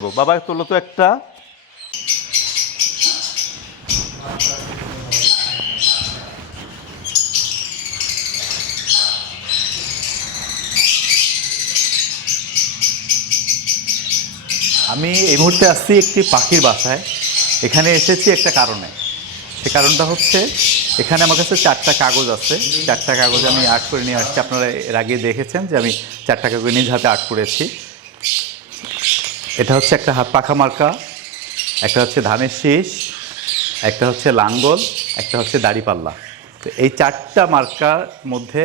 বাবা তোলো তো একটা। আমি এই মুহূর্তে আসছি একটি পাখির বাসায়। এখানে এসেছি একটা কারণে। সে কারণটা হচ্ছে এখানে আমার কাছে 4টা কাগজ আছে। 4টা কাগজ আমি আর্ট করে নিয়ে আসছি। আপনারা এর আগে দেখেছেন যে আমি 4টা কাগজ নিজ হাতে আর্ট করেছি। এটা হচ্ছে একটা হাত পাখা মার্কা, একটা হচ্ছে ধানের শীষ, একটা হচ্ছে লাঙ্গল, একটা হচ্ছে দাড়িপাল্লা। তো এই 4টা মার্কার মধ্যে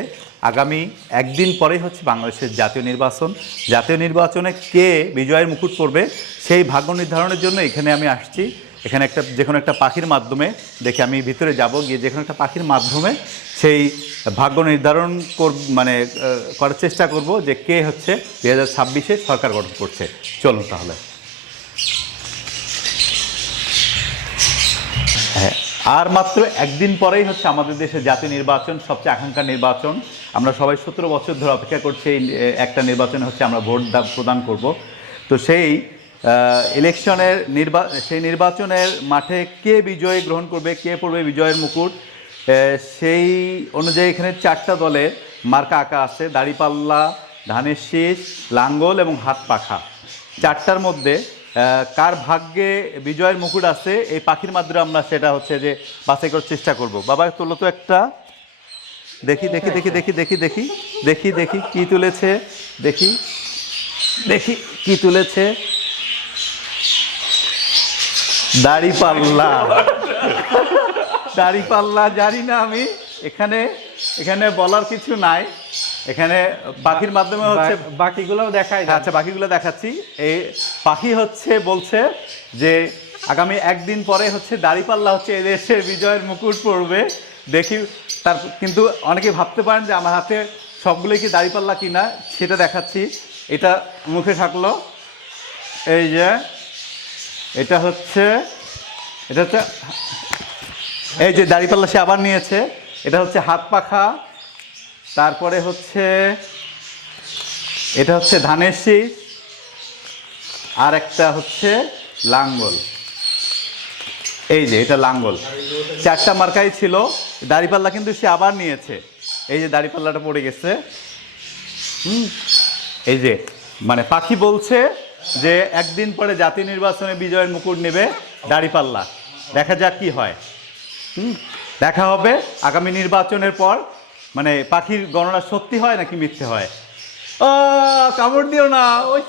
আগামী একদিন পরেই হচ্ছে বাংলাদেশের জাতীয় নির্বাচন। জাতীয় নির্বাচনে কে বিজয়ের মুকুট পরবে সেই ভাগ্য নির্ধারণের জন্য এখানে আমি আসছি। এখানে যে কোনো একটা পাখির মাধ্যমে দেখে আমি ভিতরে যাব, গিয়ে যে কোনো একটা পাখির মাধ্যমে সেই ভাগ্য নির্ধারণ করার চেষ্টা করব যে কে হচ্ছে 2026-এ সরকার গঠন করছে। চলুন তাহলে। হ্যাঁ, আর মাত্র একদিন পরেই হচ্ছে আমাদের দেশে জাতীয় নির্বাচন, সবচেয়ে আকাঙ্ক্ষার নির্বাচন। আমরা সবাই 17 বছর ধরে অপেক্ষা করছি এই একটা নির্বাচনে হচ্ছে আমরা ভোট প্রদান করব। তো সেই সেই নির্বাচনের মাঠে কে বিজয় গ্রহণ করবে, কে পড়বে বিজয়ের মুকুট, সেই অনুযায়ী এখানে 4টা দলের মার্কা আঁকা আছে: দাড়িপাল্লা, ধানের শীষ, লাঙ্গল এবং হাত পাখা। 4টার মধ্যে কার ভাগ্যে বিজয়ের মুকুট আছে এই পাখির মাধ্যমে আমরা সেটা হচ্ছে যে বাছাই করার চেষ্টা করব। বাবা তোলো তো একটা। দেখি দেখি দেখি দেখি দেখি দেখি দেখি দেখি কি তুলেছে, দেখি দেখি কি তুলেছে। দাড়িপাল্লা। দাড়িপাল্লা জানি না আমি। এখানে বলার কিছু নাই। এখানে পাখির মাধ্যমে হচ্ছে বাকিগুলোও দেখাই। আচ্ছা, বাকিগুলো দেখাচ্ছি। এই পাখি হচ্ছে বলছে যে আগামী একদিন পরে হচ্ছে দাড়িপাল্লা হচ্ছে এদেশের বিজয়ের মুকুট পড়বে। দেখি তার কিন্তু অনেকে ভাবতে পারেন যে আমার হাতে সবগুলোই কি দাড়িপাল্লা কিনা, সেটা দেখাচ্ছি। এটা মুখে থাকলো, এই যে এটা হচ্ছে এই যে দাড়িপাল্লা সে আবার নিয়েছে। এটা হচ্ছে হাত পাখা, তারপরে হচ্ছে এটা হচ্ছে ধানের শীষ, আর একটা হচ্ছে লাঙ্গল। এই যে এটা লাঙ্গল। 4টা মার্কাই ছিল। দাড়িপাল্লা কিন্তু সে আবার নিয়েছে। এই যে দাড়িপাল্লাটা পড়ে গেছে। এই যে পাখি বলছে যে একদিন পরে জাতীয় নির্বাচনে বিজয়ের মুকুট নেবে দাড়িপাল্লা। দেখা যাক কি হয়। দেখা হবে আগামী নির্বাচনের পর। পাখির গণনা সত্যি হয় নাকি মিথ্যে হয়। কামড় দিও না। ওই